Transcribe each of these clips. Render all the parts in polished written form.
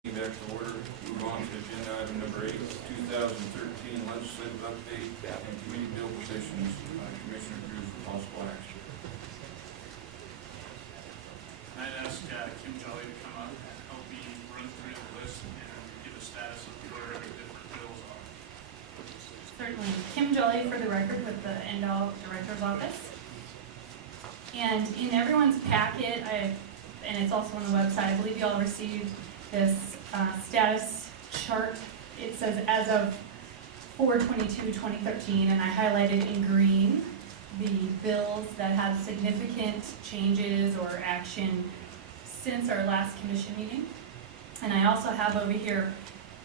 Back to order. Move on to agenda item number 8, 2013 legislative update and committee bill positions. Commissioner Drew for possible action. I'd ask Kim Jolly to come up and help me run through the list and give a status of where the different bills are. Certainly. Kim Jolly for the record with the NDOL Director's Office. And in everyone's packet, and it's also on the website, I believe you all received this status chart. It says as of 4/22/2013, and I highlighted in green the bills that have significant changes or action since our last commission meeting. And I also have over here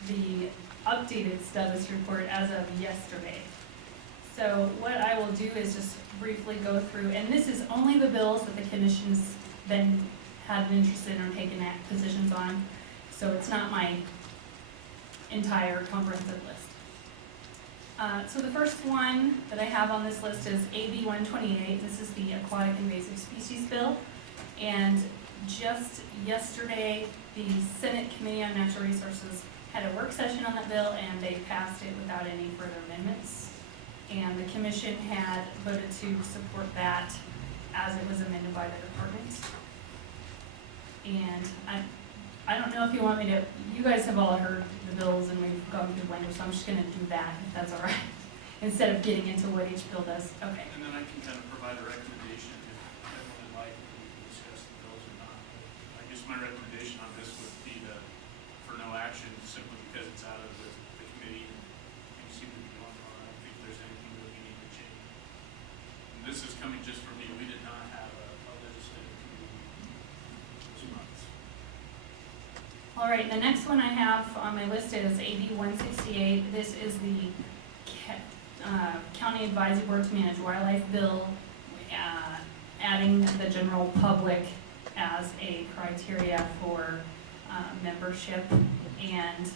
the updated status report as of yesterday. So what I will do is just briefly go through, and this is only the bills that the commission's been had an interest in or taken positions on. So it's not my entire comprehensive list. So the first one that I have on this list is AB 128. This is the Aquatic Invasive Species Bill. And just yesterday, the Senate Committee on Natural Resources had a work session on that bill, and they passed it without any further amendments. And the commission had voted to support that as it was amended by the department. And I don't know if you want me to, you guys have all heard the bills and we've gone through the language, so I'm just going to do that, if that's all right, instead of getting into what each bill does. Okay. And then I can kind of provide a recommendation if everyone would like to discuss the bills or not. I guess my recommendation on this would be for no action, simply because it's out of the committee and things seem to be going on. I don't think there's anything that we need to change. And this is coming just from me. We did not have a legislative committee this month. All right, the next one I have on my list is AB 168. This is the County Advisory Board to Manage Wildlife Bill, adding the general public as a criteria for membership. And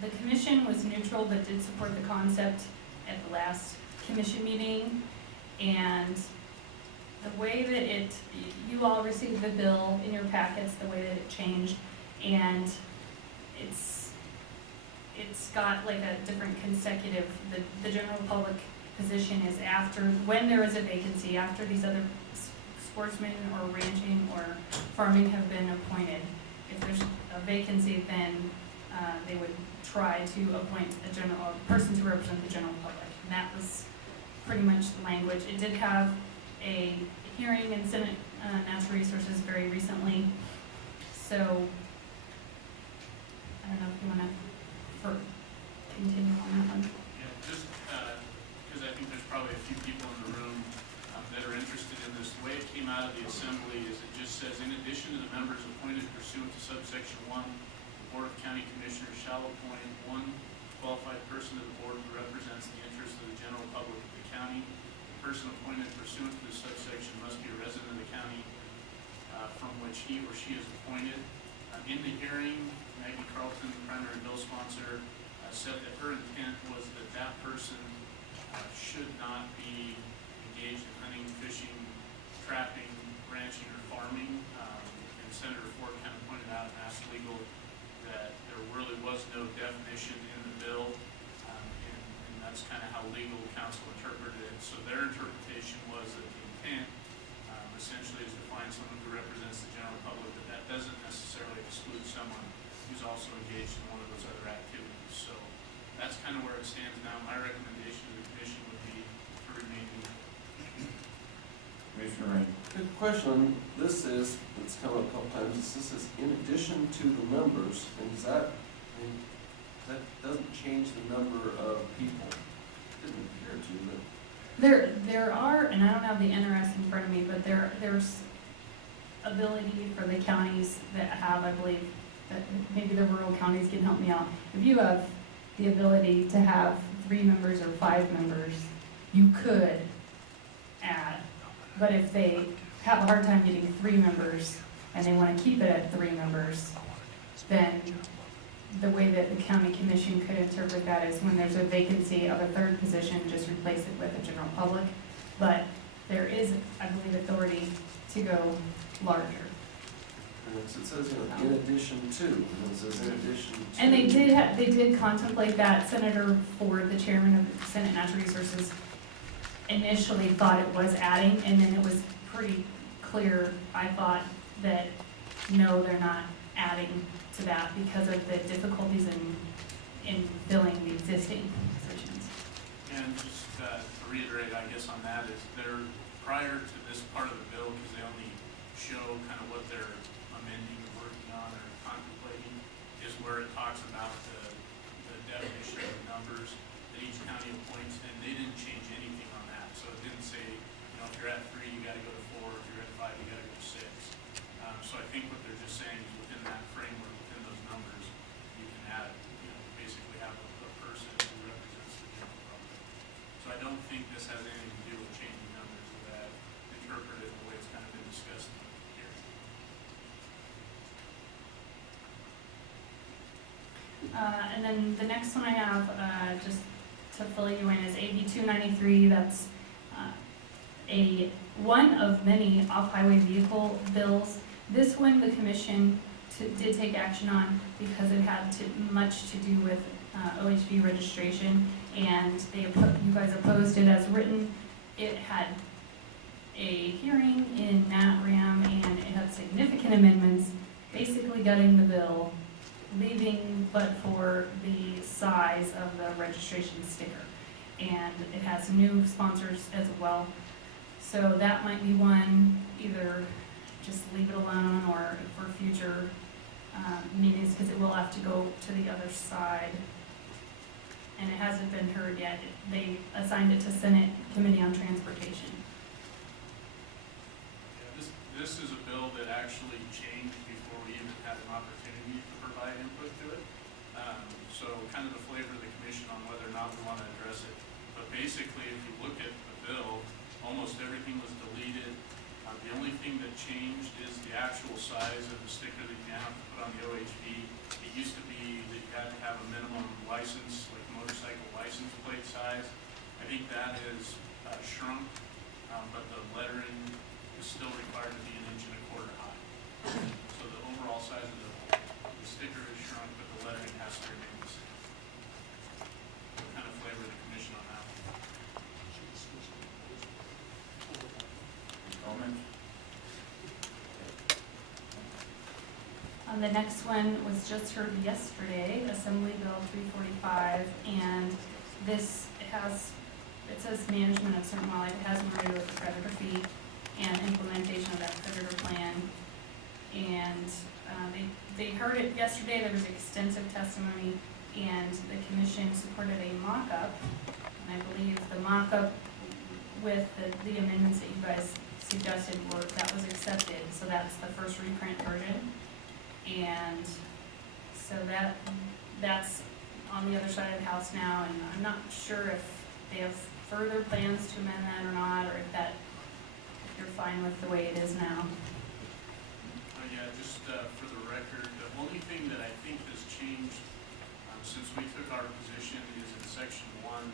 the commission was neutral but did support the concept at the last commission meeting. And the way that you all received the bill in your packets, the way that it changed, and it's got like a different consecutive, the general public position is after, when there is a vacancy, after these other sportsmen or ranching or farming have been appointed. If there's a vacancy, then they would try to appoint a person to represent the general public. And that was pretty much the language. It did have a hearing in Senate Natural Resources very recently. So I don't know if you want to continue on that one. Yeah, just because I think there's probably a few people in the room that are interested in this. The way it came out of the assembly is it just says, in addition to the members appointed pursuant to subsection 1, the Board of County Commissioners shall appoint one qualified person to the board who represents the interests of the general public of the county. The person appointed pursuant to this subsection must be a resident of the county from which he or she is appointed. In the hearing, Maggie Carlton, the primary bill sponsor, said that her intent was that that person should not be engaged in hunting, fishing, trapping, ranching, or farming. And Senator Ford kind of pointed out and asked legal that there really was no definition in the bill, and that's kind of how legal counsel interpreted it. So their interpretation was that the intent essentially is to find someone who represents the general public, but that doesn't necessarily exclude someone who's also engaged in one of those other activities. So that's kind of where it stands now. My recommendation to the commission would be to remain neutral. Commissioner Rain. Good question. This is, it's come up a couple times, this is in addition to the members, and does that, that doesn't change the number of people. Didn't appear to, but. There are, and I don't have the NRS in front of me, but there's ability for the counties that have, I believe, that maybe the rural counties can help me out. If you have the ability to have 3 members or 5 members, you could add. But if they have a hard time getting 3 members and they want to keep it at 3 members, then the way that the county commission could interpret that is when there's a vacancy of a 3rd position, just replace it with the general public. But there is, I believe, authority to go larger. And Because it says, in addition to, and it says in addition to. And they did contemplate that. Senator Ford, the chairman of the Senate Natural Resources, initially thought it was adding, and then it was pretty clear, I thought, that no, they're not adding to that because of the difficulties in filling the existing positions. And just to reiterate, I guess, on that is they're, prior to this part of the bill, because they only show kind of what they're amending and working on or contemplating, is where it talks about the definition of numbers that each county appoints, and they didn't change anything on that. So it didn't say, if you're at 3, you gotta go to 4, if you're at 5, you gotta go to 6. So I think what they're just saying is within that framework, within those numbers, you can add, basically have a person who represents the general public. So I don't think this has anything to do with changing numbers, that interpreted the way it's kind of been discussed here. And then the next one I have, just to fill you in, is AB 293. That's one of many off-highway vehicle bills. This one the commission did take action on because it had much to do with OHV registration, and you guys opposed it as written. It had a hearing in NATRAM, and it had significant amendments, basically gutting the bill, leaving but for the size of the registration sticker. And it has new sponsors as well. So that might be one, either just leave it alone or for future meetings, because it will have to go to the other side. And it hasn't been heard yet. They assigned it to Senate Committee on Transportation. Yeah, this is a bill that actually changed before we even had an opportunity to provide input to it. So kind of the flavor of the commission on whether or not we want to address it. But basically, if you look at the bill, almost everything was deleted. The only thing that changed is the actual size of the sticker that you have to put on the OHV. It used to be that you had to have a minimum license, like motorcycle license plate size. I think that is shrunk, but the lettering is still required to be 1.25 inches high. So the overall size of the sticker is shrunk, but the lettering has to remain the same. What kind of flavor of the commission on that one? Comments? The next one was just heard yesterday, Assembly Bill 345, and this it says management of certain wildlife. It has more to do with the predator fee and implementation of that predator plan. And they heard it yesterday. There was extensive testimony, and the commission supported a mock-up. And I believe the mock-up with the amendments that you guys suggested that was accepted. So that's the first reprint version. And so that's on the other side of the house now, and I'm not sure if they have further plans to amend that or not, or if you're fine with the way it is now. Yeah, just for the record, the only thing that I think has changed since we took our position is in section 1.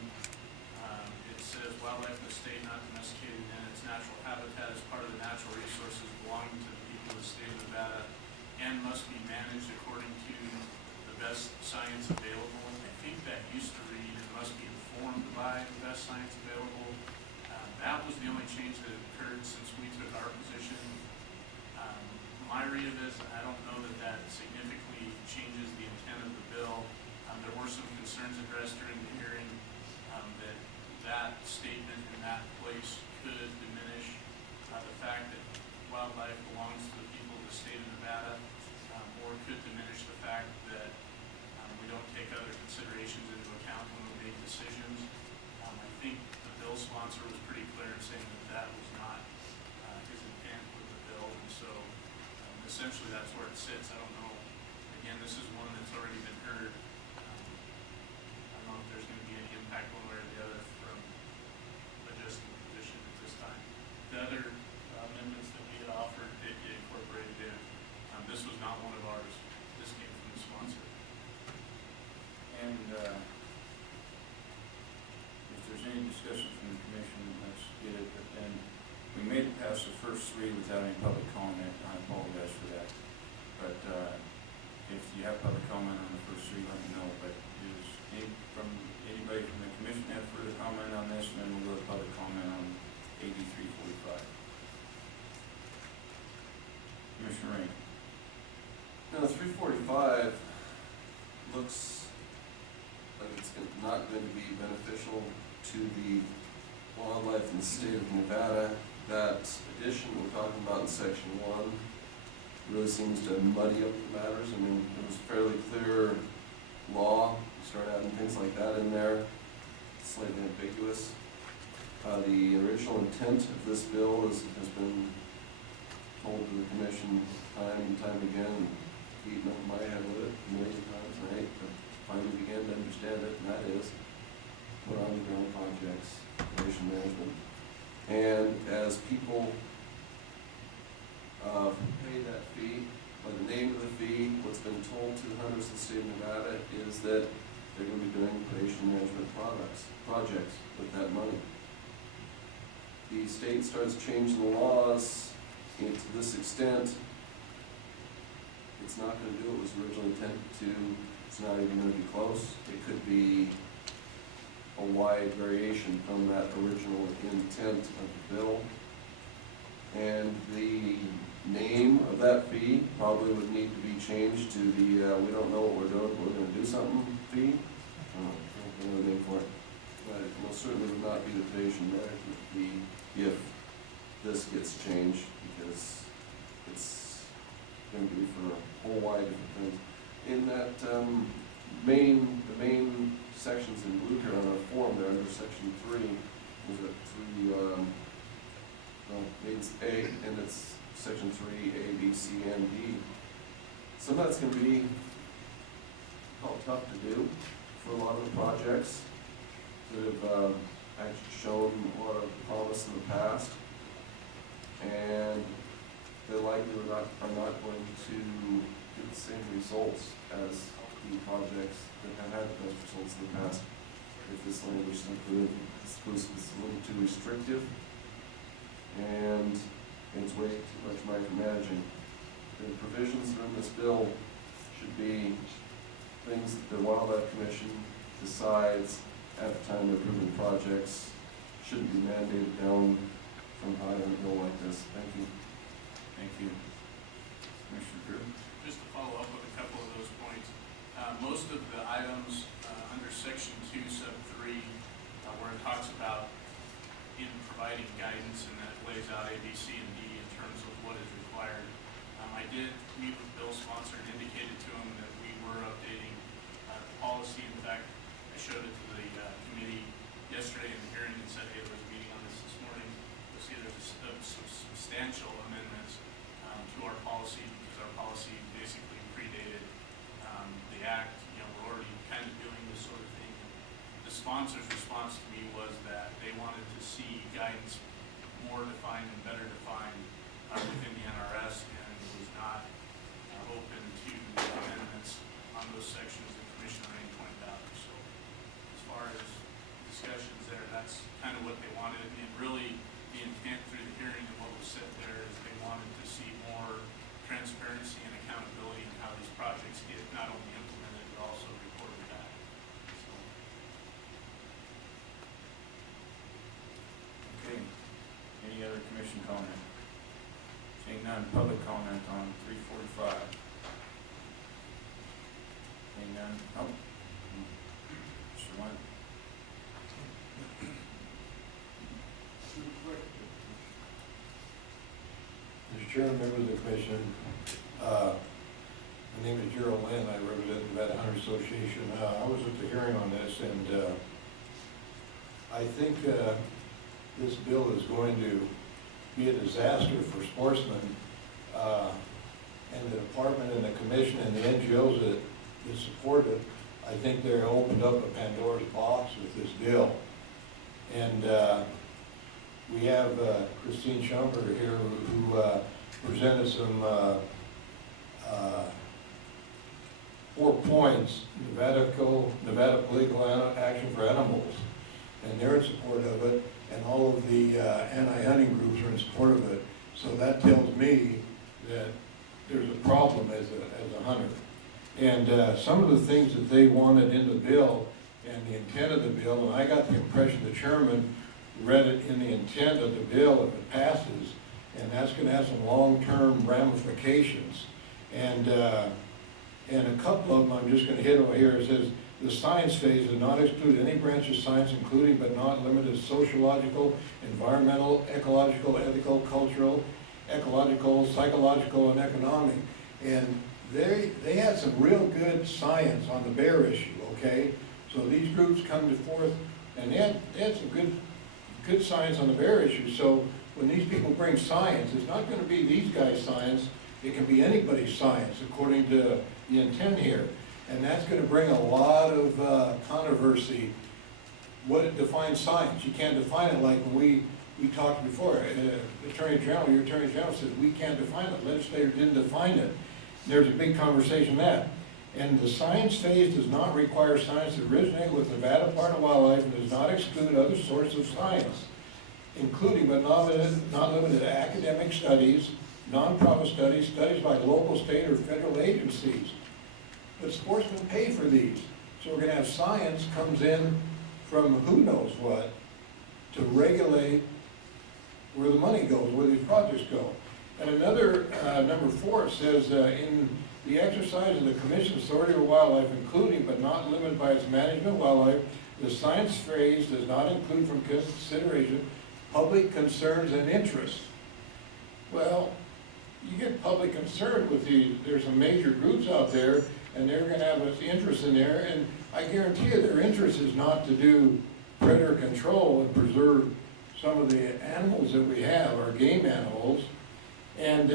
It says wildlife in the state not domesticated in its natural habitat as part of the natural resources belonging to the people of the state of Nevada and must be managed according to the best science available. I think that used to read it must be informed by the best science available. That was the only change that occurred since we took our position. My read of this, I don't know that significantly changes the intent of the bill. There were some concerns addressed during the hearing that statement in that place could diminish the fact that wildlife belongs to the people of the state of Nevada, or could diminish the fact that we don't take other considerations into account when we make decisions. I think the bill sponsor was pretty clear in saying that was not his intent with the bill, and so essentially that's where it sits. I don't know, again, this is one that's already been heard. I don't know if there's going to be any impact one way or the other from adjusting the position at this time. The other amendments that we had offered did get incorporated in. This was not one of ours. This came from the sponsor. And if there's any discussion from the commission, let's get it. But then we made it past the first 3 without any public comment. I apologize for that. but, if you have public comment on the first three, let me know, but is anybody from the commission have further comment on this, and then we'll go to public comment on AB 345. Commissioner Rain. Now, 345 looks like it's not going to be beneficial to the wildlife in the state of Nevada. That addition we're talking about in section 1 really seems to muddy up the matters. I mean, it was fairly clear law. You start adding things like that in there, it's slightly ambiguous. The original intent of this bill has been told to the commission time and time again, beaten up my head with it a million times, right? But finally began to understand it, and that is put on the ground projects, relation management. And as people pay that fee, by the name of the fee, what's been told to the hunters of the state of Nevada is that they're going to be doing predation management projects with that money. The state starts changing the laws to this extent. It's not going to do what it was originally intended to. It's not even going to be close. It could be a wide variation from that original intent of the bill. And the name of that fee probably would need to be changed to the we don't know what we're doing, but we're going to do something fee. I don't know another name for it. But it most certainly would not be the predation management fee if this gets changed, because it's going to be for a whole wide different things. In that the main sections in blue here on our form there under section 3, was it 3, it's A, and it's section 3, A, B, C, and D. Some of that's going to be tough to do for a lot of the projects that have actually shown a lot of promise in the past, and they likely are not going to get the same results as the projects that have had the best results in the past. If this language is a little too restrictive, and it's way too much micromanaging. The provisions that are in this bill should be things that the Wildlife Commission decides at the time they're approving projects. Shouldn't be mandated down from high on a bill like this. Thank you. Thank you. Commissioner Drew. Just to follow up with a couple of those points, most of the items under section 2, sub 3, where it talks about in providing guidance, and that lays out A, B, C, and D in terms of what is required. I did meet with Bill's sponsor and indicated to him that we were updating the policy. In fact, I showed it to the committee yesterday in the hearing and said, hey, there was a meeting on this morning. You'll see there's some substantial amendments to our policy, because our policy basically predated the act. You know, we're already kind of doing this sort of thing. The sponsor's response to me was that they wanted to see guidance more defined and better defined within the NRS, and was not open to amendments on those sections that Commissioner Rain pointed out. So as far as discussions there, that's kind of what they wanted, and really the intent through the hearing and what was said there is they wanted to see more transparency and accountability in how these projects get not only implemented but also reported back. So. Okay. Any other commission comment? Seeing none, public comment on 345. Seeing none, oh. Mr. Wynn. Mr. Chairman, members of the commission, my name is Gerald Lynn. I represent the Nevada Hunter Association. I was at the hearing on this, and I think this bill is going to be a disaster for sportsmen, and the department and the commission and the NGOs that support it. I think they're opened up a Pandora's box with this bill. And we have Christine Schumberger here who presented some 4 points, Nevada Political Action for Animals, and they're in support of it, and all of the anti-hunting groups are in support of it. So that tells me that there's a problem as a hunter. And some of the things that they wanted in the bill and the intent of the bill, and I got the impression the chairman read it in the intent of the bill if it passes, and that's gonna have some long-term ramifications. And a couple of them I'm just gonna hit over here. It says, the science phase does not exclude any branch of science, including but not limited to sociological, environmental, ecological, ethical, cultural, ecological, psychological, and economic. And they had some real good science on the bear issue, okay? So these groups come to forth, and they had some good science on the bear issue. So when these people bring science, it's not gonna be these guys' science, it can be anybody's science, according to the intent here. And that's gonna bring a lot of controversy. What it defines science, you can't define it like when we talked before. Attorney General, your Attorney General says we can't define it, legislator didn't define it. There's a big conversation on that. And the science phase does not require science to originate with Nevada Department of Wildlife and does not exclude other sources of science, including but not limited to academic studies, nonprofit studies, studies by local, state, or federal agencies. But sportsmen pay for these. So we're gonna have science comes in from who knows what to regulate where the money goes, where these projects go. And another, number 4, says, in the exercise of the Commission's authority over wildlife, including but not limited by its management of wildlife, the science phase does not include from consideration public concerns and interests. Well, you get public concern with there's some major groups out there, and they're gonna have an interest in there, and I guarantee you their interest is not to do predator control and preserve some of the animals that we have, our game animals. And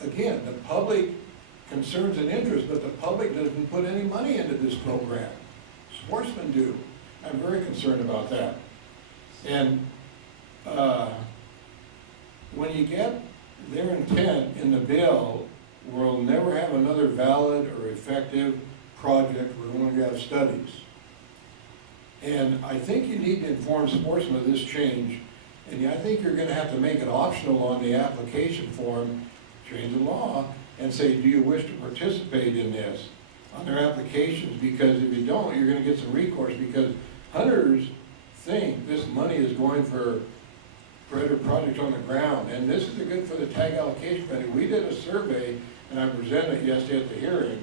again, the public concerns and interests, but the public doesn't put any money into this program. Sportsmen do. I'm very concerned about that. And when you get their intent in the bill, we'll never have another valid or effective project. We're going to have studies. And I think you need to inform sportsmen of this change. And I think you're going to have to make it optional on the application form, change the law, and say, do you wish to participate in this on their applications? Because if you don't, you're going to get some recourse, because hunters think this money is going for predator projects on the ground. And this is good for the tag allocation committee. We did a survey, and I presented it yesterday at the hearing,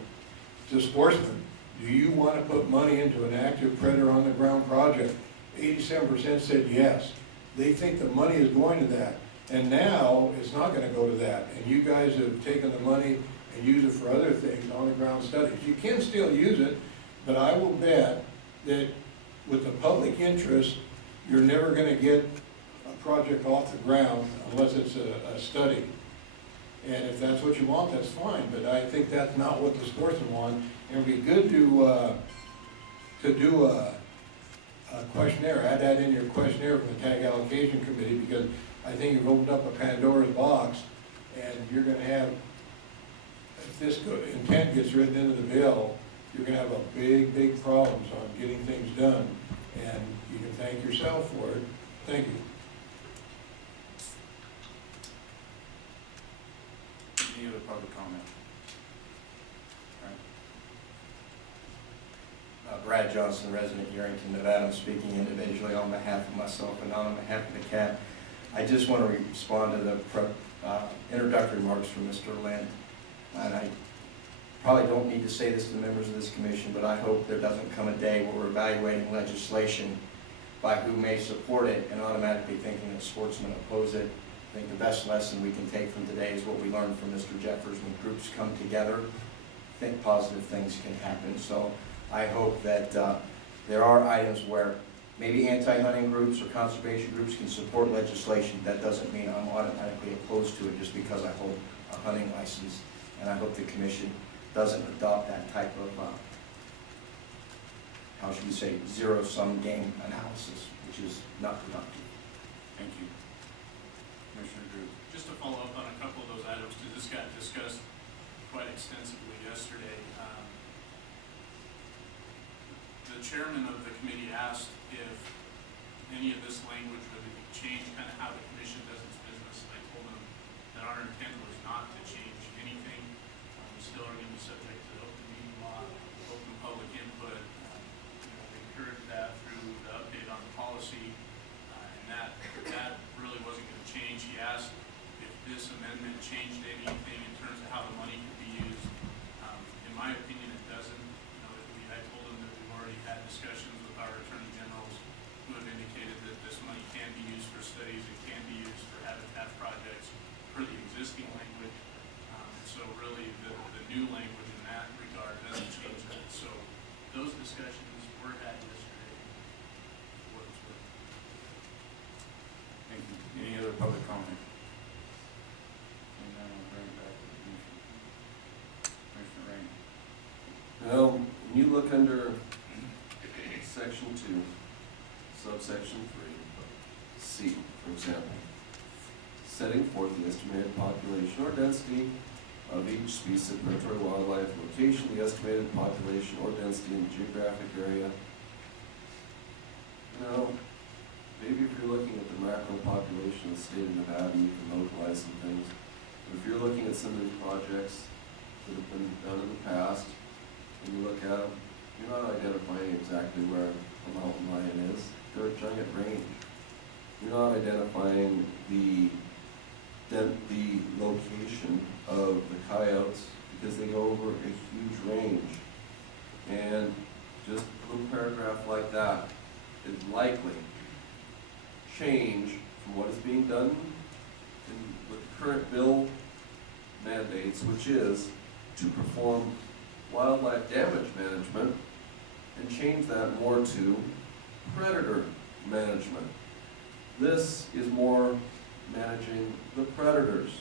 to sportsmen. Do you want to put money into an active predator on the ground project? 87% said yes. They think the money is going to that. And now it's not going to go to that. And you guys have taken the money and used it for other things, on the ground studies. You can still use it, but I will bet that with the public interest, you're never going to get a project off the ground unless it's a study. And if that's what you want, that's fine, but I think that's not what the sportsmen want. It would be good to do a questionnaire, add that in your questionnaire from the tag allocation committee, because I think you've opened up a Pandora's box, and you're gonna have, if this intent gets written into the bill, you're gonna have a big problems on getting things done, and you can thank yourself for it. Thank you. Any other public comment? Brad Johnson, resident Yerington, Nevada. I'm speaking individually on behalf of myself and not on behalf of the CAT. I just want to respond to the introductory remarks from Mr. Lind. And I probably don't need to say this to the members of this commission, but I hope there doesn't come a day where we're evaluating legislation by who may support it and automatically thinking that sportsmen oppose it. I think the best lesson we can take from today is what we learned from Mr. Jeffers. When groups come together, I think positive things can happen. So I hope that there are items where maybe anti-hunting groups or conservation groups can support legislation. That doesn't mean I'm automatically opposed to it just because I hold a hunting license. And I hope the commission doesn't adopt that type of, how should we say, zero-sum game analysis, which is not productive. Thank you. Commissioner Drew. Just to follow up on a couple of those items, because this got discussed quite extensively yesterday. The chairman of the committee asked if any of this language would change kind of how the commission does its business. And I told him that our intent was not to change anything. We still are going to be subject to the open meeting law, open public input. We encouraged that through the update on the policy, and that really wasn't going to change. He asked if this amendment changed anything in terms of how the money could be used. In my opinion, it doesn't. I told him that we've already had discussions with our attorney generals who have indicated that this money can be used for studies, it can be used for habitat projects per the existing language. So really, the new language in that regard doesn't change that. So those discussions were had yesterday. For what it's worth. Thank you. Any other public comment? And then I'll bring it back to the commission. Commissioner Rainey. Well, when you look under section 2, subsection 3, C, for example, setting forth the estimated population or density of each species of predatory wildlife, location, the estimated population or density in the geographic area. Maybe if you're looking at the macro population of the state of Nevada, you can localize some things. But if you're looking at some of these projects that have been done in the past, and you look at them, you're not identifying exactly where a mountain lion is. They're a giant range. You're not identifying the location of the coyotes because they go over a huge range. And just a little paragraph like that is likely change from what is being done with the current bill mandates, which is to perform wildlife damage management, and change that more to predator management. This is more managing the predators.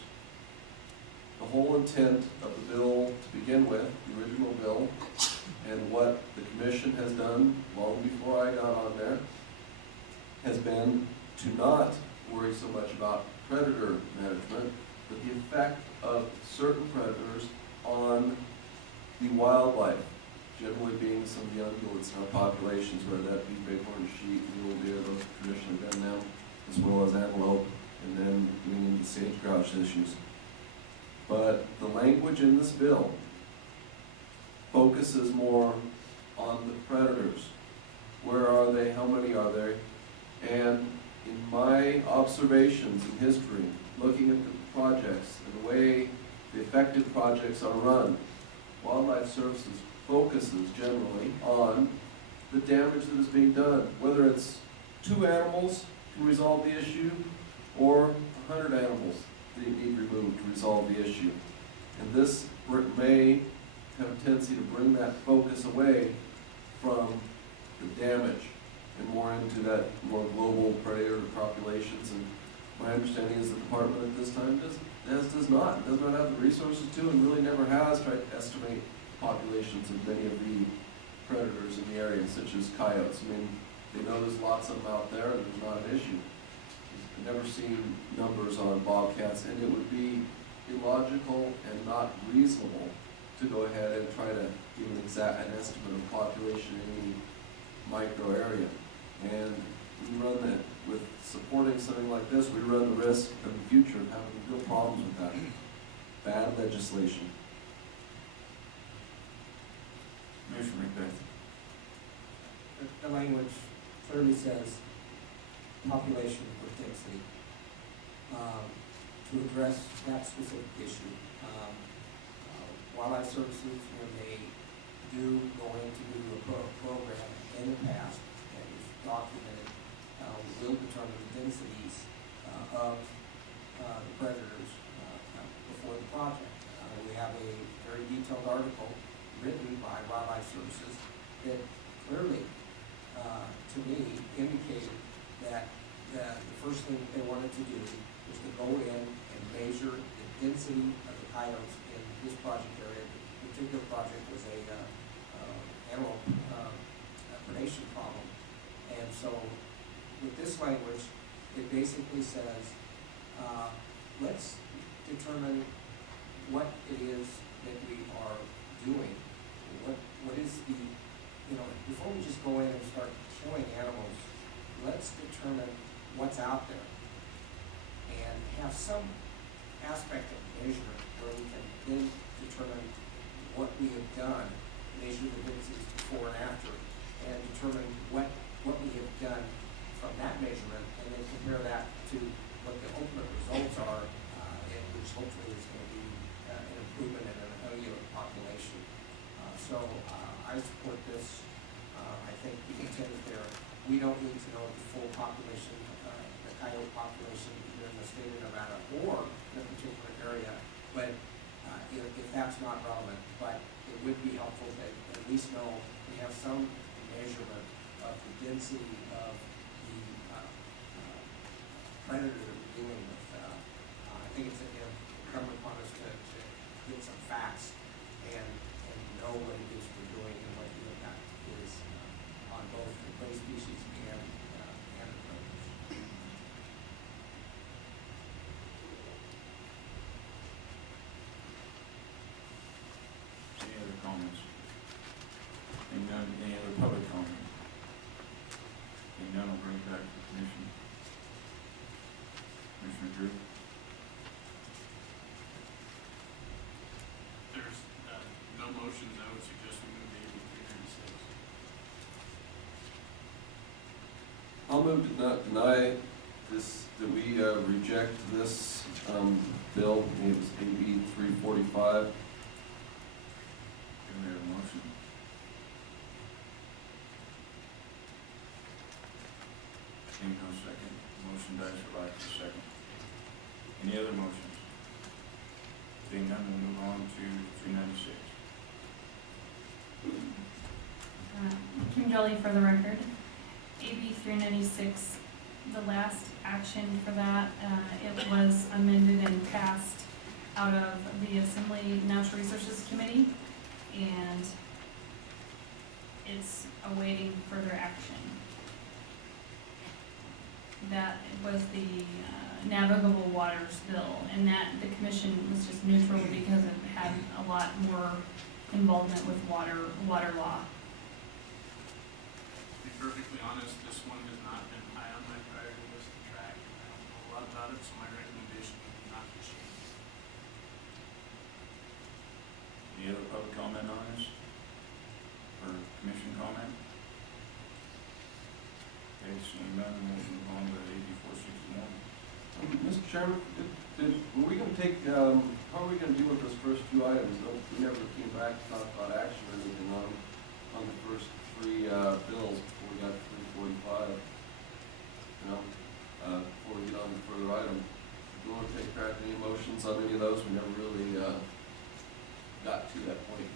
The whole intent of the bill to begin with, the original bill, and what the commission has done long before I got on there, has been to not worry so much about predator management, but the effect of certain predators on the wildlife, generally being some of the ungulates in our populations, whether that be bighorn sheep, mule deer, those have traditionally been them, as well as antelope, and then getting into sage grouse issues. But the language in this bill focuses more on the predators. Where are they? How many are there? And in my observations in history, looking at the projects and the way the affected projects are run, Wildlife Services focuses generally on the damage that is being done, whether it's 2 animals to resolve the issue or 100 animals that need removed to resolve the issue. And this may have a tendency to bring that focus away from the damage and more into that more global predator populations. And my understanding is the department at this time does not have the resources to, and really never has tried to estimate populations of many of the predators in the area, such as coyotes. I mean, they know there's lots of them out there, and there's not an issue. I've never seen numbers on bobcats, and it would be illogical and not reasonable to go ahead and try to give an estimate of population in any micro area. And we run that with supporting something like this, we run the risk in the future of having real problems with that. Bad legislation. Commissioner McBeth. The language clearly says population or density. To address that specific issue, Wildlife Services, when they do go in to do a program in the past, and is documented, will determine the densities of the predators before the project. We have a very detailed article written by Wildlife Services that clearly, to me, indicated that the first thing they wanted to do was to go in and measure the density of the coyotes in this project area. The particular project was a antelope predation problem. And so with this language, it basically says, let's determine what it is that we are doing. What is the, before we just go in and start killing animals, let's determine what's out there and have some aspect of measurement where we can then determine what we have done, measure the densities before and after, and determine what we have done from that measurement, and then compare that to what the ultimate results are, and which hopefully is going to be an improvement in an cellular population. I support this. I think the intent is there. We don't need to know the full population, the coyote population either in the state of Nevada or in a particular area, but if that's not relevant. But it would be helpful to at least know we have some measurement of the density of the predator that we're dealing with. I think it's incumbent upon us to get some facts and know what it is we're doing and what the impact is on both the prey species and the predators. Any other comments? Any other public comment? Seeing none, I'll bring it back to the commission. Commissioner Drew? There's no motions, I would suggest we move to AB 396. I'll move to not deny this, that we reject this bill. It was AB 345. Do we have a motion? Seeing no second, motion dies for lack of a second. Any other motions? Seeing none, we'll move on to 396. Kim Jelly for the record. AB 396, the last action for that, it was amended and passed out of the Assembly Natural Resources Committee, and it's awaiting further action. That was the navigable waters bill, and that the commission was just neutral because it had a lot more involvement with water law. To be perfectly honest, this one has not been high on my priority list to track. I don't know a lot about it, so my recommendation would be not to change. Any other public comment on this? Or commission comment? Okay, seeing none, we'll move on to AB 461. Mr. Chairman, were we going to take, how are we going to deal with those first two items? We never came back to talk about action or anything on the first three bills before we got to 345. Before we get on to further items. Do you want to take back any motions on any of those? We never really got to that point.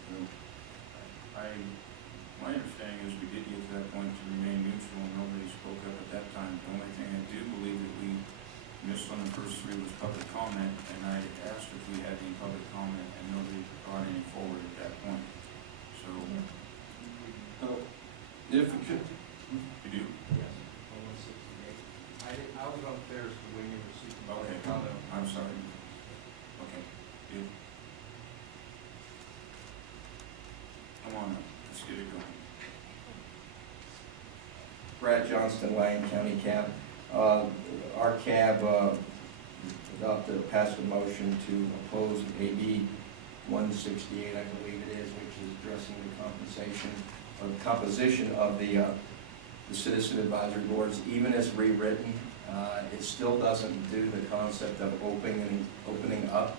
My understanding is we did get to that point to remain neutral and nobody spoke up at that time. The only thing I do believe that we missed on the first three was public comment, and I asked if we had any public comment, and nobody brought any forward at that point. So, If it could, you do? Yes, 168. I was upstairs when you were speaking about Okay, it. I'm sorry. Okay, you. Come on up, let's get it going. Brad Johnston, Lyon County Cab. Our cab passed a motion to oppose AB 168, I believe it is, which is addressing the compensation or the composition of the citizen advisory boards. Even as rewritten, it still doesn't do the concept of opening up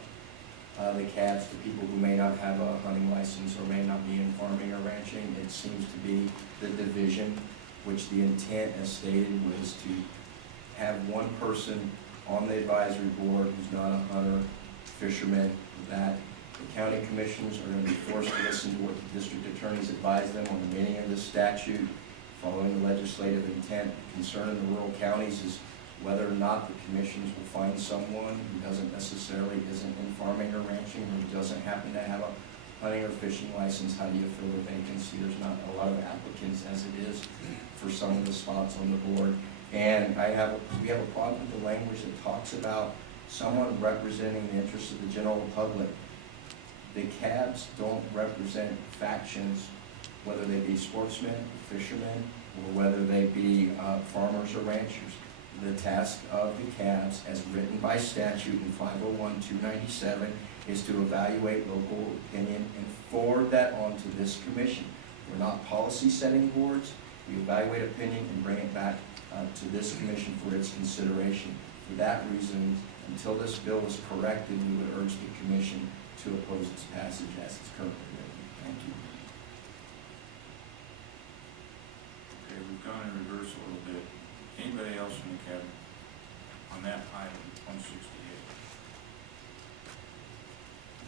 the cabs to people who may not have a hunting license or may not be in farming or ranching. It seems to be the division, which the intent, as stated, was to have one person on the advisory board who's not a hunter, fisherman, that the county commissioners are going to be forced to listen to what the district attorneys advise them on the meaning of the statute, following the legislative intent. The concern in the rural counties is whether or not the commissions will find someone who isn't in farming or ranching, who doesn't happen to have a hunting or fishing license. How do you fill a vacancy? There's not a lot of applicants as it is for some of the spots on the board. And we have a problem with the language that talks about someone representing the interests of the general public. The cabs don't represent factions, whether they be sportsmen, fishermen, or whether they be farmers or ranchers. The task of the CABs, as written by statute in 501-297, is to evaluate local opinion and forward that on to this commission. We're not policy-setting boards. We evaluate opinion and bring it back to this commission for its consideration. For that reason, until this bill is corrected, we would urge the commission to oppose its passage as it's currently written. Thank you. Okay, we've gone in reverse a little bit. Anybody else in the cabinet on that item, 168?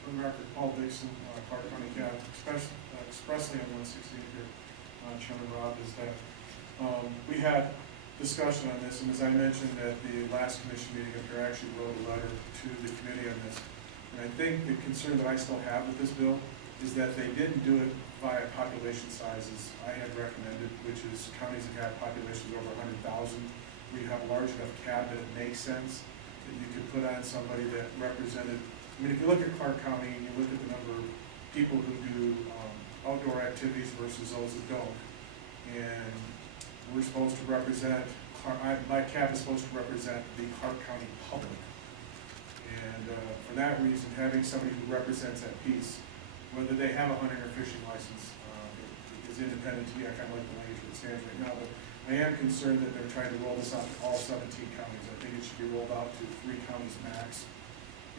For the record, Paul Dixon, Clark County Cab, expressly on 168 here, Chairman Rob, is that we had discussion on this, and as I mentioned at the last commission meeting, I actually wrote a letter to the committee on this. And I think the concern that I still have with this bill is that they didn't do it via population sizes I had recommended, which is counties that have populations over 100,000, where you have a large enough cab that it makes sense, that you could put on somebody that represented. I mean, if you look at Clark County and you look at the number of people who do outdoor activities versus those that don't, and we're supposed to represent, my cab is supposed to represent the Clark County public. And for that reason, having somebody who represents that piece, whether they have a hunting or fishing license, is independent to me. I kind of like the language that stands right now, but I am concerned that they're trying to roll this out to all 17 counties. I think it should be rolled out to 3 counties max.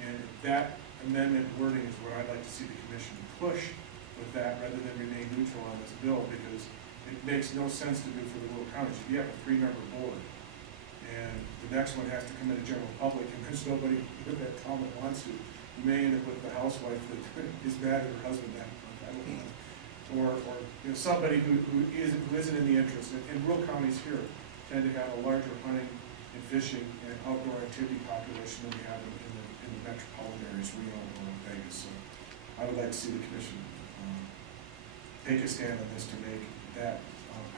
And that amendment wording is where I'd like to see the commission push with that rather than remain neutral on this bill, because it makes no sense to do for the little counties. If you have a 3-member board and the next one has to come in the general public and there's nobody in that town that wants to, you may end up with the housewife that is mad at her husband that month, I don't know. Or you know, somebody who isn't in the interest. And rural counties here tend to have a larger hunting and fishing and outdoor activity population than we have in the metropolitan areas, Reno or Vegas. So I would like to see the commission take a stand on this to make that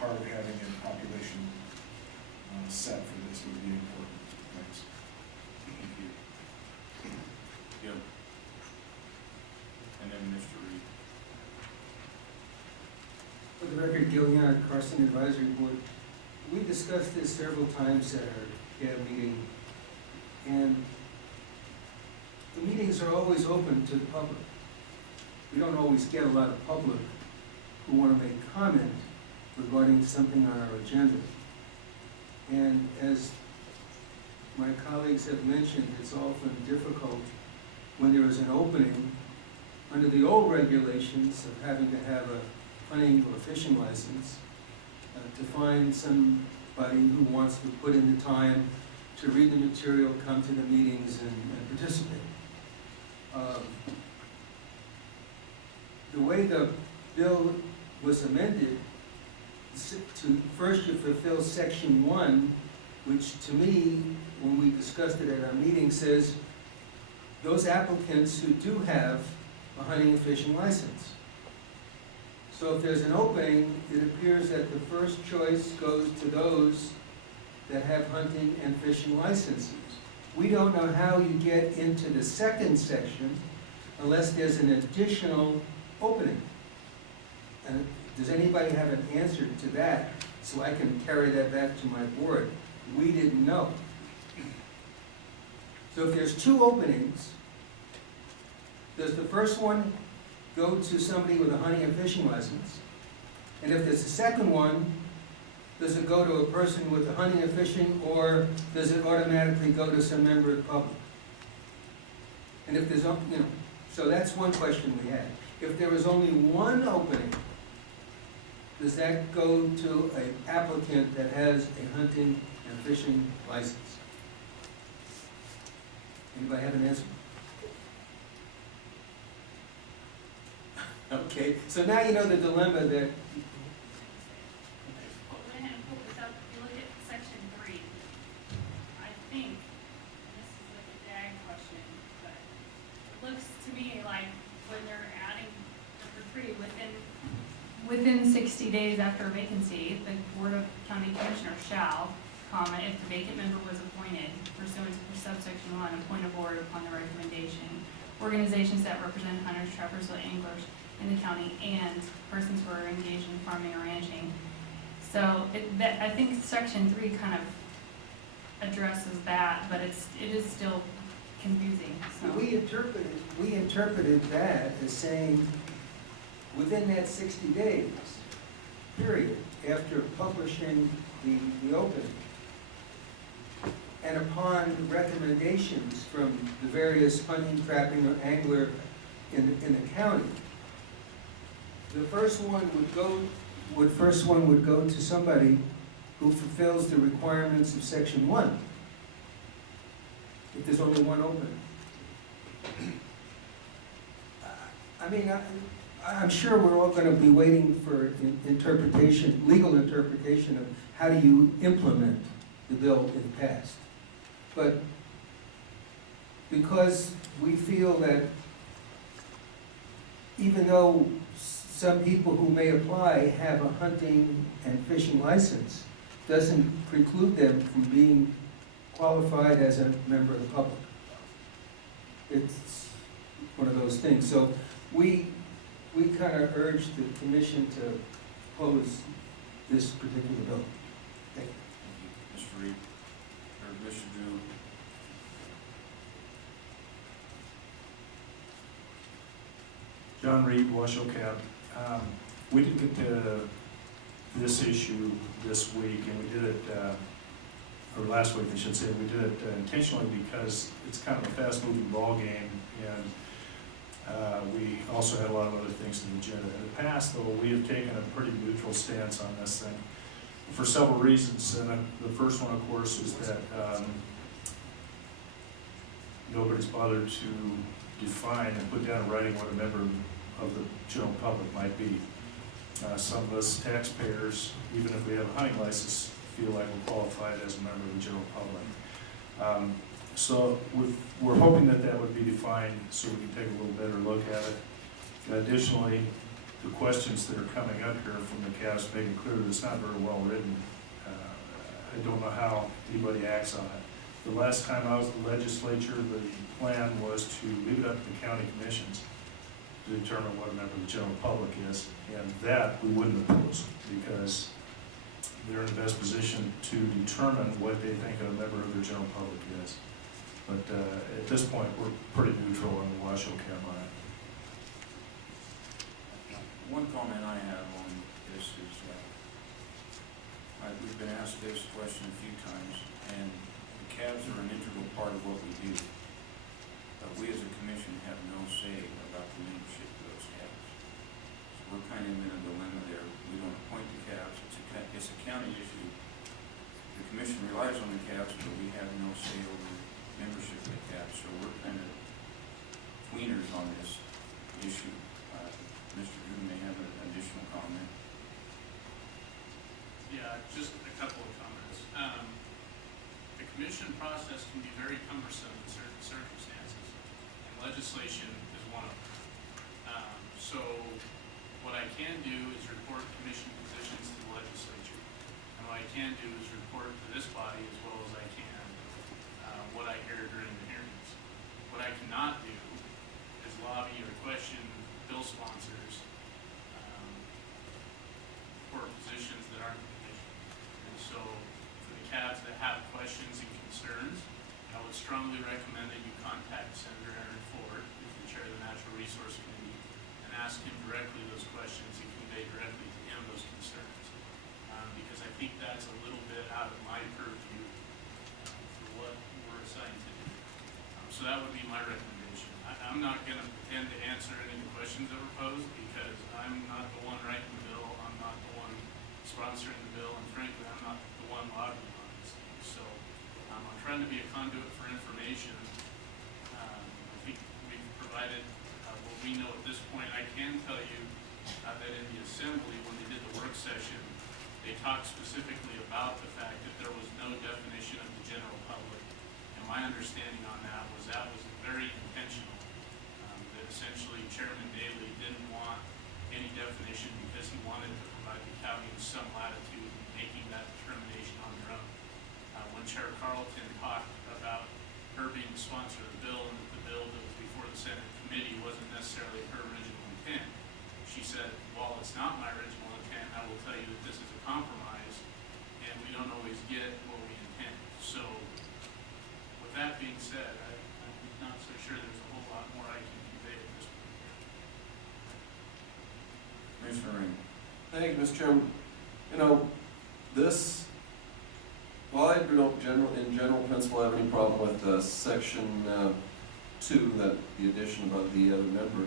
part of having a population set for this would be important. Thanks. Thank you. Yep. And then Mr. Reed. For the record, Gil Young, Carson Advisory Board, we discussed this several times at our CAB meeting, and the meetings are always open to the public. We don't always get a lot of public who want to make comment regarding something on our agenda. And as my colleagues have mentioned, it's often difficult when there is an opening under the old regulations of having to have a hunting or fishing license to find somebody who wants to put in the time to read the material, come to the meetings, and participate. The way the bill was amended to first to fulfill section 1, which to me, when we discussed it at our meeting, says those applicants who do have a hunting and fishing license. So if there's an opening, it appears that the first choice goes to those that have hunting and fishing licenses. We don't know how you get into the second section unless there's an additional opening. And does anybody have an answer to that so I can carry that back to my board? We didn't know. So if there's 2 openings, does the first one go to somebody with a hunting and fishing license? And if there's a second one, does it go to a person with a hunting and fishing, or does it automatically go to some member of the public? And if there's, so that's one question we had. If there was only one opening, does that go to an applicant that has a hunting and fishing license? Anybody have an answer? Okay, so now you know the dilemma that. Go ahead and pull this up. If you look at section 3, I think, and this is like a DAG question, but it looks to me like when they're adding number 3, within 60 days after a vacancy, the Board of County Commissioners shall, if the vacant member was appointed pursuant to subsection 1, appoint a board upon the recommendation. Organizations that represent hunters, trappers, or anglers in the county, and persons who are engaged in farming or ranching. So I think section 3 kind of addresses that, but it is still confusing, so. We interpreted that as saying, within that 60 days, period, after publishing the opening, and upon recommendations from the various hunting, trapping, or angler in the county, the first one would go to somebody who fulfills the requirements of Section 1, if there's only one opening. I mean, I'm sure we're all going to be waiting for interpretation, legal interpretation of how do you implement the bill if passed. But because we feel that even though some people who may apply have a hunting and fishing license, doesn't preclude them from being qualified as a member of the public. It's one of those things. So we kind of urge the commission to oppose this particular bill. Thank you. Mr. Reed, or Mr. Drew. John Reed, Washoe County. We didn't get to this issue this week, and we did it, or last week I should say, we did it intentionally because it's kind of a fast-moving ballgame, and we also had a lot of other things in the agenda. In the past, though, we have taken a pretty neutral stance on this thing for several reasons, and the first one, of course, is that nobody's bothered to define and put down in writing what a member of the general public might be. Some of us taxpayers, even if we have a hunting license, feel like we're qualified as a member of the general public. So we're hoping that that would be defined so we can take a little better look at it. Additionally, the questions that are coming up here from the CAS make it clear that it's not very well written. I don't know how anybody acts on it. The last time I was in the legislature, the plan was to leave it up to the county commissions to determine what a member of the general public is, and that we wouldn't oppose because they're in the best position to determine what they think a member of their general public is. But at this point, we're pretty neutral on the Washoe County line. One comment I have on this is, we've been asked this question a few times, and the cabs are an integral part of what we do. But we as a commission have no say about the membership of those cabs. So we're kind of in a dilemma there. We don't appoint the cabs. It's a county issue. The commission relies on the cabs, but we have no say over membership of the cabs. So we're kind of tweeners on this issue. Mr. Drew may have an additional comment. Yeah, just a couple of comments. The commission process can be very cumbersome in certain circumstances, and legislation is one of them. So what I can do is report commission positions to the legislature, and what I can do is report to this body as well as I can what I hear during the hearings. What I cannot do is lobby or question bill sponsors for positions that aren't commission. And so for the cabs that have questions and concerns, I would strongly recommend that you contact Senator Aaron Ford, who's the chair of the Natural Resource Committee, and ask him directly those questions and convey directly to him those concerns. Because I think that's a little bit out of my purview for what we're assigned to do. So that would be my recommendation. I'm not going to pretend to answer any of the questions that were posed because I'm not the one writing the bill, I'm not the one sponsoring the bill, and frankly, I'm not the one lobbying on these things. So I'm trying to be a conduit for information. I think we've provided what we know at this point. I can tell you that in the assembly, when they did the work session, they talked specifically about the fact that there was no definition of the general public. And my understanding on that was very intentional. That essentially Chairman Daley didn't want any definition because he wanted to provide the county some latitude in making that determination on their own. When Chair Carlton talked about her being the sponsor of the bill and that the bill that was before the Senate committee wasn't necessarily her original intent, she said, while it's not my original intent, I will tell you that this is a compromise and we don't always get what we intend. So Thank you, Mr. Chairman. You know, this, while I don't in general principle have any problem with section 2, that the addition about the other member,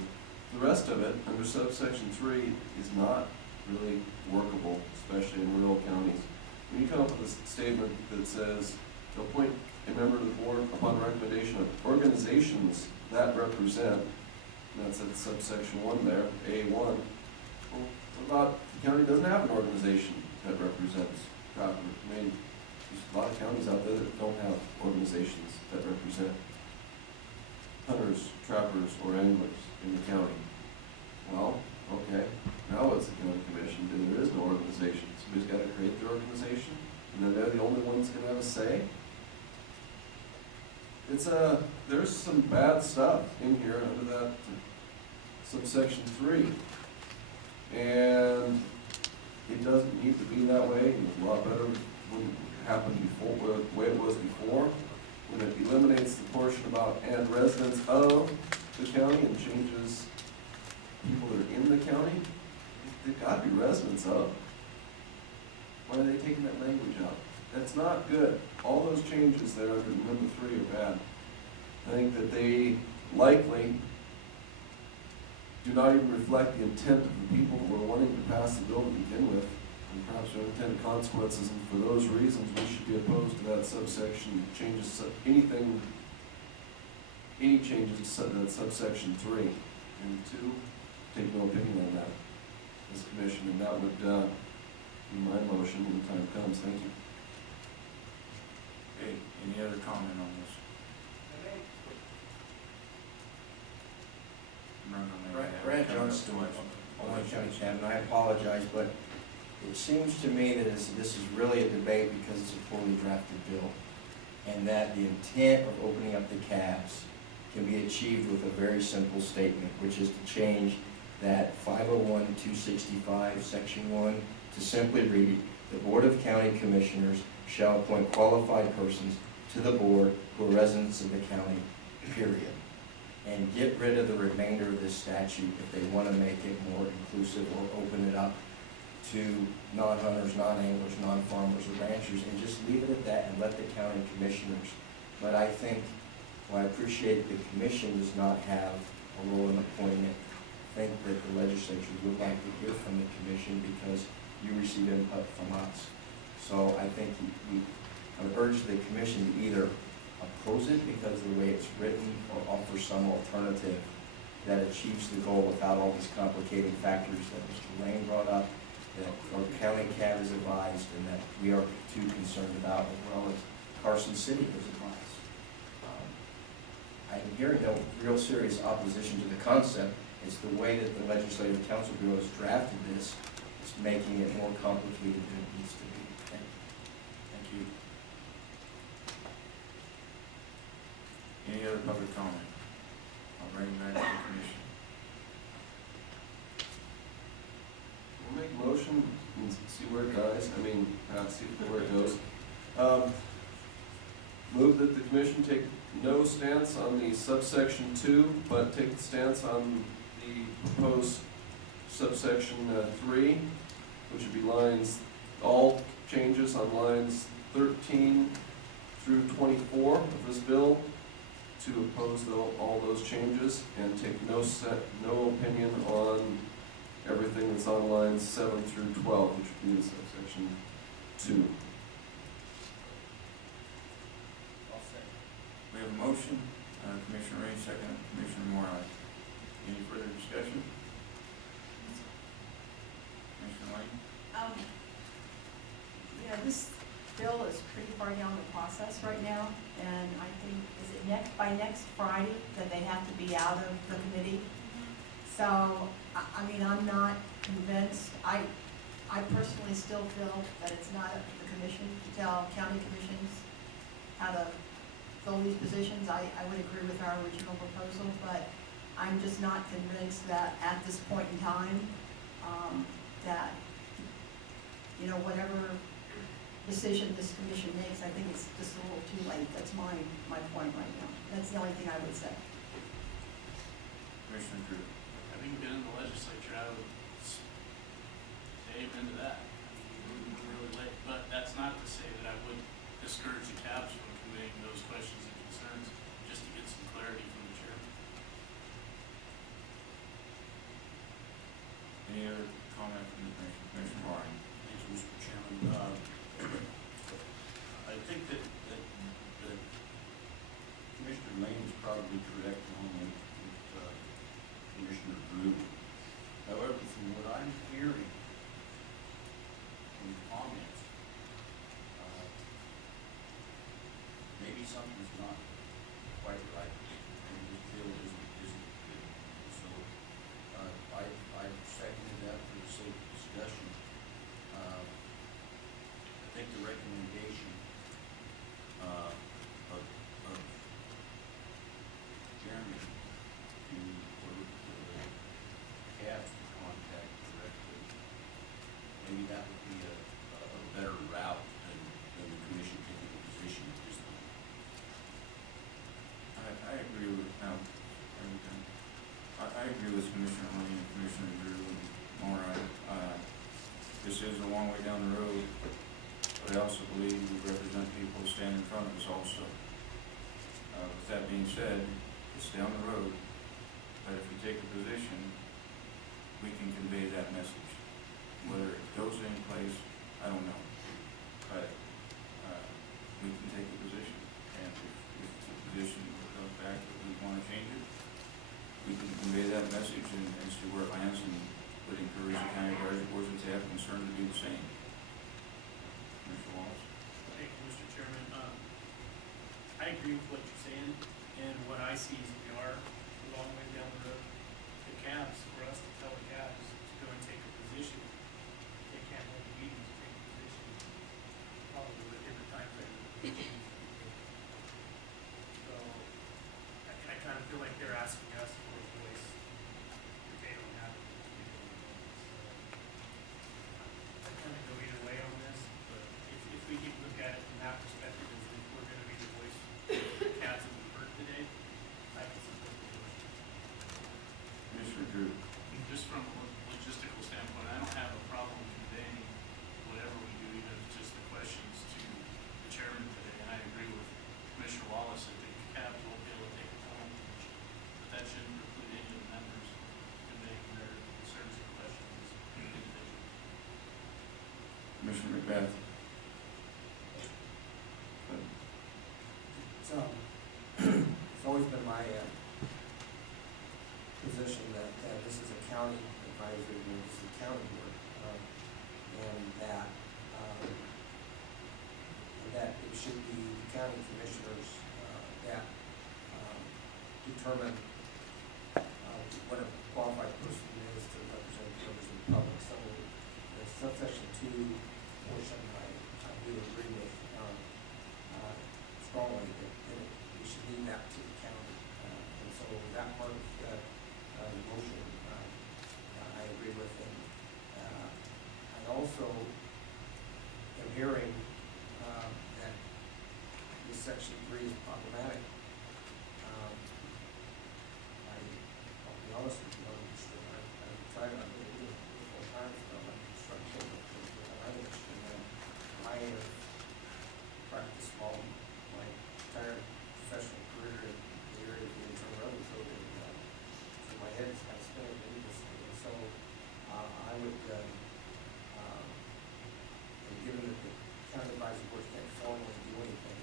the rest of it, under subsection 3, is not really workable, especially in rural counties. When you come up with a statement that says, to appoint a member of the board upon recommendation of organizations that represent, and that's at subsection 1 there, A1, well, what about the county doesn't have an organization that represents property? I mean, there's a lot of counties out there that don't have organizations that represent hunters, trappers, or anglers in the county. Well, okay, now it's the county commission, then there is no organization. Somebody's got to create their organization, and then they're the only ones going to have a say. There's some bad stuff in here under that subsection 3. And it doesn't need to be that way. It was a lot better when it happened before, the way it was before. When it eliminates the portion about and residents of the county and changes people that are in the county, they've got to be residents of. Why are they taking that language out? That's not good. All those changes there under number 3 are bad. I think that they likely do not even reflect the intent of the people who are wanting to pass the bill to begin with, and perhaps their unintended consequences, and for those reasons, we should be opposed to that subsection that changes any changes to that subsection 3. And 2, take no opinion on that as a commission, and that would be my motion when the time comes. Thank you. Okay, any other comment on this? Brad Johnston, Orange County Chairman, I apologize, but it seems to me that this is really a debate because it's a poorly drafted bill, and that the intent of opening up the cabs can be achieved with a very simple statement, which is to change that 501-265, Section 1, to simply read, "The Board of County Commissioners shall appoint qualified persons to the board who are residents of the county," period. And get rid of the remainder of this statute if they want to make it more inclusive or open it up to non-hunters, non-anglers, non-farmers, or ranchers, and just leave it at that and let the county commissioners. But I think, well, I appreciate the commission does not have a role in appointing it. I think that the legislature would like to hear from the commission because you receive input from us. So I think I would urge the commission to either oppose it because of the way it's written, or offer some alternative that achieves the goal without all these complicating factors that Mr. Lane brought up, that our county CAB is advised, and that we are too concerned about, as well as Carson City is advised. I'm hearing no real serious opposition to the concept. It's the way that the Legislative Council Bureau has drafted this, is making it more complicated than it needs to be. Thank you. Thank you. Any other public comment? I'll bring it back to the commission. We'll make a motion and see where it goes. See where it goes. Move that the commission take no stance on the subsection 2, but take the stance on the proposed subsection 3, which would be all changes on lines 13 through 24 of this bill, to oppose all those changes, and take no opinion on everything that's on lines 7 through 12, which would be in subsection 2. We have a motion, Commissioner Ray, second, Commissioner Morales. Any further discussion? Commissioner Lane? This bill is pretty far down the process right now, and I think, is it by next Friday that they have to be out of the committee? So, I'm not convinced. I personally still feel that it's not up to the commission to tell county commissions how to fill these positions. I would agree with our original proposal, but I'm just not convinced that at this point in time, that, whatever decision this commission makes, I think it's just a little too late. That's my point right now. That's the only thing I would say. Commissioner Drew? Having been in the legislature, I would say day, into that. We're really late, but that's not to say that I would discourage the CABs from conveying those questions and concerns, just to get some clarity from the chairman. Any other comment from the commission? Commissioner Barney? Thanks, Mr. Chairman. I think that Commissioner Lane is probably correct along with Commissioner Drew. However, from what I'm hearing from the comments, maybe something's not quite right. Maybe the field isn't good. So I seconded that for the sake of discussion. I think the recommendation of Jeremy to order the CABs to contact directly, maybe that would be a better route than the commission taking a position at this point. I agree with, I agree with Commissioner Honey and Commissioner Drew and Maura. This is a long way down the road, but I also believe we represent people who stand in front of us also. With that being said, it's down the road, but if we take a position, we can convey that message. Whether it goes in place, I don't know, but we can take a position, and if the position comes back that we want to change it, we can convey that message and see where it lands, and would encourage the county reservoirs if they have concern to do the same. Mr. Wallace? Thank you, Mr. Chairman. I agree with what you're saying, and what I see is we are a long way down the road. The CABs, for us to tell the CABs to go and take a position, they can't hold a meeting to take a position, probably within the time frame. So, I kind of feel like they're asking us for a voice that they don't have. I kind of go either way on this, but if we can look at it from that perspective, is if we're gonna be the voice of cats that we've heard today, I can support the motion. Commissioner Drew? Just from a logistical standpoint, I don't have a problem conveying whatever we do, even if it's just the questions to the chairman today. And I agree with Commissioner Wallace that the CABs won't be able to take a formal position, but that shouldn't preclude any of the members conveying their concerns and questions individually. Commissioner McBeth? It's always been my position that this is a county advisory board, this is a county board, and that it should be the county commissioners that determine what a qualified person is to represent members of the public. So the subsection 2 portion, I do agree with strongly that we should leave that to the county. And so that part of the motion, I agree with. And I also am hearing that this section 3 is problematic. I'll be honest with you, I've tried, I've been doing it full time, so I'm construction, I'm interested in that. I have practiced law my entire professional career in the area of the internal revenue code, and so my head is kind of spinning into this thing. And so I would, and given that the county advisory board can't formally do anything,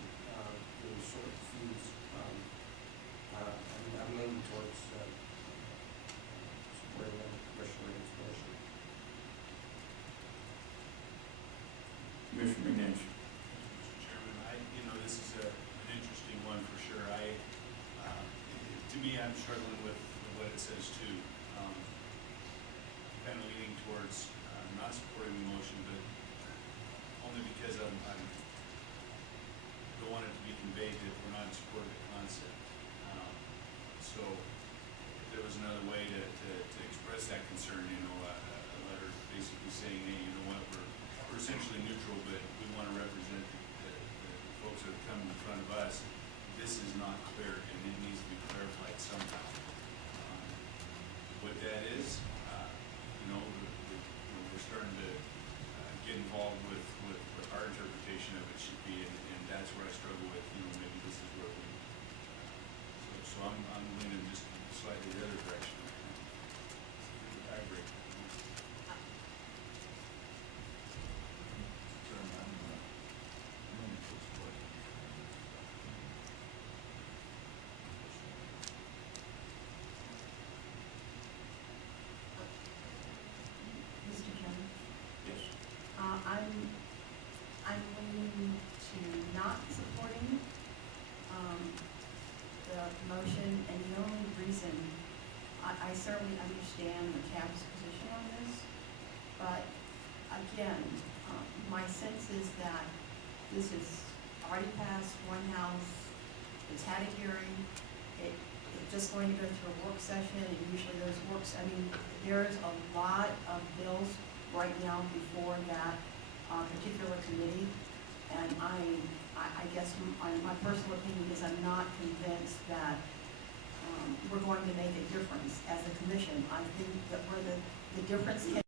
really short fuse, I'm leaning towards supporting the Commissioner Reagan's motion. Commissioner McNinch? Mr. Chairman, this is an interesting one for sure. To me, I'm struggling with what it says too. Kind of leaning towards not supporting the motion, but only because I don't want it to be conveyed that we're not in support of the concept. So if there was another way to express that concern, a letter basically saying, hey, you know what, we're essentially neutral, but we want to represent the folks that have come in front of us. This is not clear, and it needs to be clarified somehow. What that is, we're starting to get involved with what our interpretation of it should be, and that's where I struggle with, maybe this is where we, so I'm leaning just slightly the other direction. I agree. Mr. Chairman, Yes. I'm leaning to not supporting, the motion, and the only reason, I certainly understand the CAB's position on this, but again, my sense is that this is already passed one house, it's had a hearing, it's just going to go through a work session, and usually those works, there's a lot of bills right now before that particular committee, and I guess my personal opinion is I'm not convinced that we're going to make a difference as a commission. I think that where the difference can